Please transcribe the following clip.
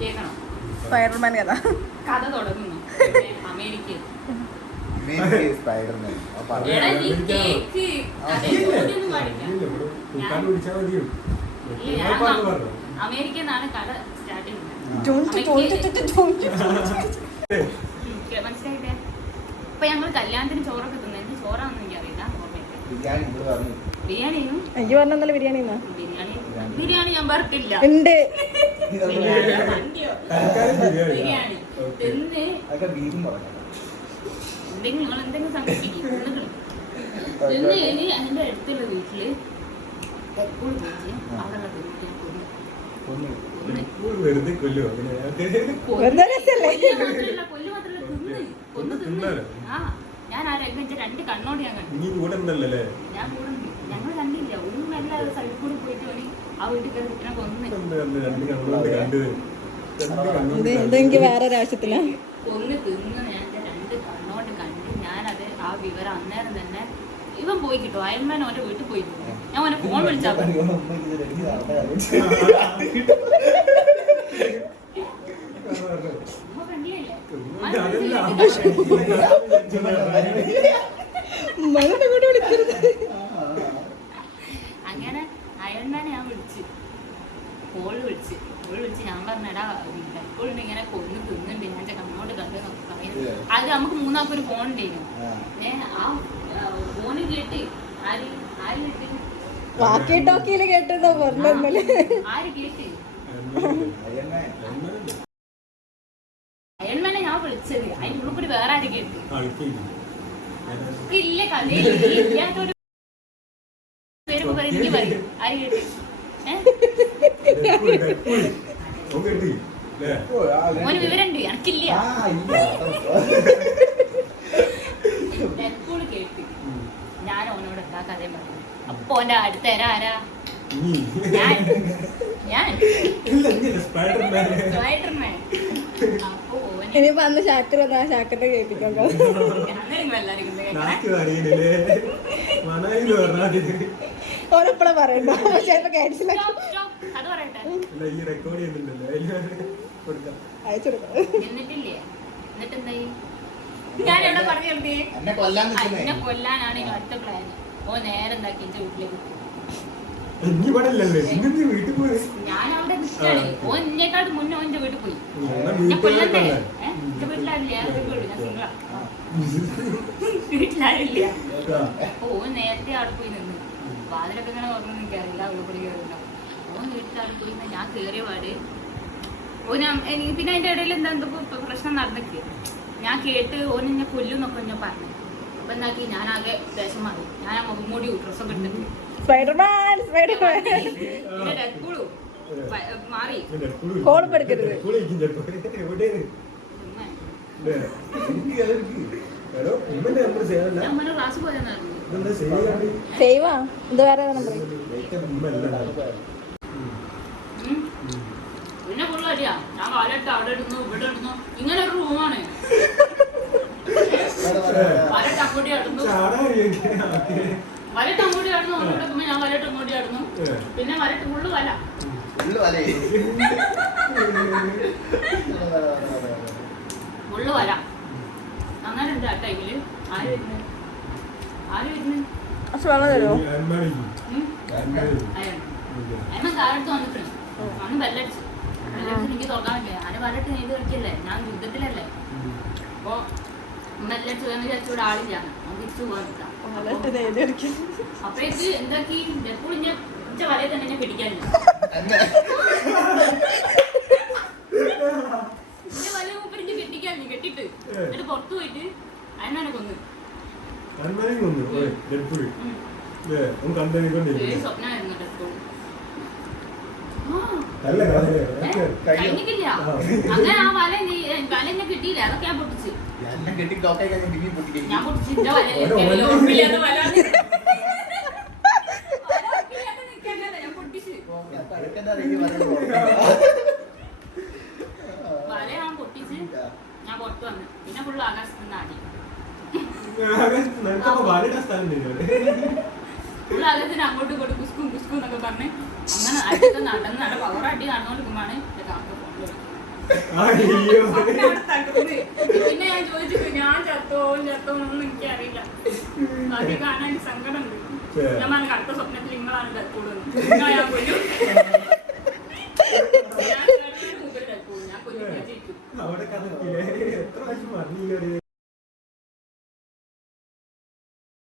കേൾക്കണം. സ്പൈഡർമാൻ കഥ തുടങ്ങുന്നു. അമേരിക്ക അമേരിക്ക എന്നാണ് കഥ സ്റ്റാർട്ട് ചെയ്യുന്നത്. മനസ്സിലായില്ലേ? ഇപ്പൊ ഞങ്ങൾ കല്യാണത്തിന് ചോറൊക്കെ തിന്നു. ചോറാണെന്ന് എനിക്കറിയില്ല. ബിരിയാണിയും ബിരിയാണി ഞാൻ പറഞ്ഞിട്ടില്ല. ബിരിയാണി തിന്ന് നിങ്ങൾ എന്തെങ്കിലും സംഘടിപ്പിക്കും. തിന്ന് കഴിഞ്ഞ് അതിന്റെ അടുത്തുള്ള വീട്ടില് എപ്പോഴും പോയിട്ട് അവിടെ കൊല്ലു മാത്രമല്ല തിന്ന്. ആ ഞാൻ ആ രംഗത്തെ 2 കണ്ണോട് ഞാൻ കണ്ടു. ഞാൻ കൂടെ ഞങ്ങൾ കണ്ടില്ല. ഒരു നല്ല സൈഡിൽ കൂടി പോയിട്ട് വേണി ആ വീട്ടിൽ കയറി കുട്ടിനെ കൊന്ന് വേറൊരാവശ്യത്തില് കൊന്ന് തിന്ന് ഞാൻ 2 കണ്ണോട് കണ്ട്. ഞാനത് ആ വിവരം അന്നേരം തന്നെ ഇവൻ പോയി കിട്ടും. അയൽമാൻ ഓന്റെ വീട്ടിൽ പോയി. ഞാൻ ഓനെ ഫോൺ വിളിച്ചാ അങ്ങനെ അയൽമാനെ ഞാൻ വിളിച്ച് കോള് വിളിച്ച് ഞാൻ പറഞ്ഞടാ എപ്പോഴും ഇങ്ങനെ കൊന്ന് തിന്നുണ്ട്. ഞാൻ കണ്ണോട് കണ്ട് പറയുന്നത്. അത് നമുക്ക് 3 ഒരു ഫോൺ ഉണ്ടായിരുന്നു. ആ ഫോണ് കേട്ട് ആര് കേട്ടതോ ആര് കേട്ട് അയൽമാനെ ഞാൻ വിളിച്ചത്. അതിന്റെ ഉള്ളിൽ കൂടി വേറെ ആര് കേട്ട് ഇല്ല. കഥയില്ലാത്തൊരു പേര് എനിക്ക് പറയും. ആര് കേട്ട് ഓന് വിവരണ്ട് എനിക്കില്ല. എപ്പോഴും കേട്ട് ഞാൻ ഓനോട് എന്താ കഥയും പറഞ്ഞു. അപ്പൊ ഓന്റെ അടുത്ത ആരാ? ഞാൻ സ്പൈഡർമാൻ. അപ്പൊ ഇനിയിപ്പോ അന്ന് ശാക്കറിന്റെ കേൾപ്പിക്കാൻ ഓരെപ്പോഴാ പറയണ്ടോ? ചിലപ്പോ ക്യാൻസൽ അത് പറയട്ടെ. അയച്ചെടുക്കാം. എന്നിട്ടില്ലേ? എന്നിട്ടെന്തായി? ഞാൻ എവിടെ പറഞ്ഞു എന്നെ കൊല്ലാനാണ് ഇനി അടുത്ത പ്ലാൻ. ഓ നേരെ എന്താക്കി എന്റെ വീട്ടിലേക്ക് ഞാൻ അവിടെ നിൽക്കാണ്. ഓ എന്നെക്കാട് മുന്നേ ഓന്റെ വീട്ടിൽ പോയി. ഞാൻ കൊല്ലണ്ടേ? എന്റെ വീട്ടിലാരില്ല. ഞാൻ സിംഗിളാ. വീട്ടിലാരില്ല. അപ്പൊ ഓ നേരത്തെ അവിടെ പോയി നിന്ന് വാതിലൊക്കെ ഇങ്ങനെ ഓർമ്മ നിൽക്കാറില്ല. ഉള്ളിപ്പൊടി കയറില്ല. ഓൻ വീട്ടിൽ അവിടെ പോയി ഞാൻ കയറിയ പാട് എനിക്ക് പിന്നെ അതിന്റെ ഇടയിൽ എന്തൊക്കെ പ്രശ്നം നടന്നിട്ട് ഞാൻ കേട്ട് ഓൻ എന്നെ കൊല്ലുന്നൊക്കെ ഞാൻ പറഞ്ഞു. അപ്പൊ എന്താക്കി ഞാൻ ആകെ ദേശം മാറി. ഞാൻ ആ മുഖം മൂടി ഡ്രസ്സൊക്കെ ഇട്ടിട്ട് മാറി. ക്ലാസ് പോയെന്നായിരുന്നു. പിന്നെ ഫുള്ളടിയാ. ഞാൻ കാലിട്ട് അവിടെ ഇടുന്നു ഇവിടെ ഇടുന്നു. ഇങ്ങനെ ഒരു റൂമാണ്. വലട്ട് അങ്ങോട്ടി ആടുന്നു ഓനോട് വെക്കുമ്പോ ഞാൻ വലട്ട് അങ്ങോട്ടി ആടുന്നു. പിന്നെ വലട്ട് ഫുള്ള് വല ഫുള്ള് വല. അങ്ങനെ ഉണ്ട് ആ ടൈമില്. ആര് വരുന്നത്? അയ്മ കാലത്ത് വന്നിട്ടുണ്ട്. അന്ന് ബെല്ലടിച്ചു. എനിക്ക് തുറക്കാൻ പറ്റില്ല. ഞാൻ വലട്ട് നെയ്ത് കളിക്കല്ലേ. ഞാൻ യുദ്ധത്തിലല്ലേ. അപ്പൊ ബെല്ലടിച്ചു വിചാരിച്ചു ഇവിടെ ആളില്ല. തിരിച്ചു പോകാൻ പറ്റാം. അപ്പഴേക്ക് എന്താക്കി എപ്പോഴും ഞാൻ വലയിൽ തന്നെ ഞാൻ പിടിക്കാനില്ല. എന്റെ വല മൂപ്പരിഞ്ഞ് കെട്ടിക്കാനില്ല. കെട്ടിട്ട് എന്നിട്ട് പുറത്തു പോയിട്ട് അയൽമാനെ കൊന്നു. സ്വപ്നമായിരുന്നു ഡെഡ്പൂൾ. കഴിഞ്ഞിട്ടില്ല. അങ്ങനെ ആ വല എന്നെ കിട്ടിയില്ല. അതൊക്കെ ഞാൻ പൊട്ടിച്ച്. ഞാൻ പൊട്ടിച്ചിന്റെ വല ഞാൻ പൊട്ടിച്ച് വല ഞാൻ പൊട്ടിച്ച് ഞാൻ പുറത്ത് വന്നു. പിന്നെ ഫുള്ള് ആകാശത്ത് നിന്ന് ആടി. ആദ്യത്തിന് അങ്ങോട്ടും ഇങ്ങോട്ടും കുസ്കും കുസ്കും എന്നൊക്കെ പറഞ്ഞ് അങ്ങനെ അടിയൊക്കെ നടന്ന് നല്ല പവറാട്ടി നടന്നുകൊണ്ടിരിക്കുമ്പോഴാണ് എന്റെ കാക്ക ഫോണിൽ പിന്നെ ഞാൻ ചോദിച്ചു ഞാൻ ചത്തോന്നൊന്നും എനിക്കറിയില്ല. അത് കാണാൻ സങ്കടമുണ്ട്. ഞാൻ പറഞ്ഞ അടുത്ത സ്വപ്നത്തിൽ നിങ്ങളാണ് ചത്തോളൂ ഞാൻ കൊല്ലും. ഞാൻ കൊല്ലും. അവിടെ കഥ എത്ര പ്രാവശ്യം പറഞ്ഞു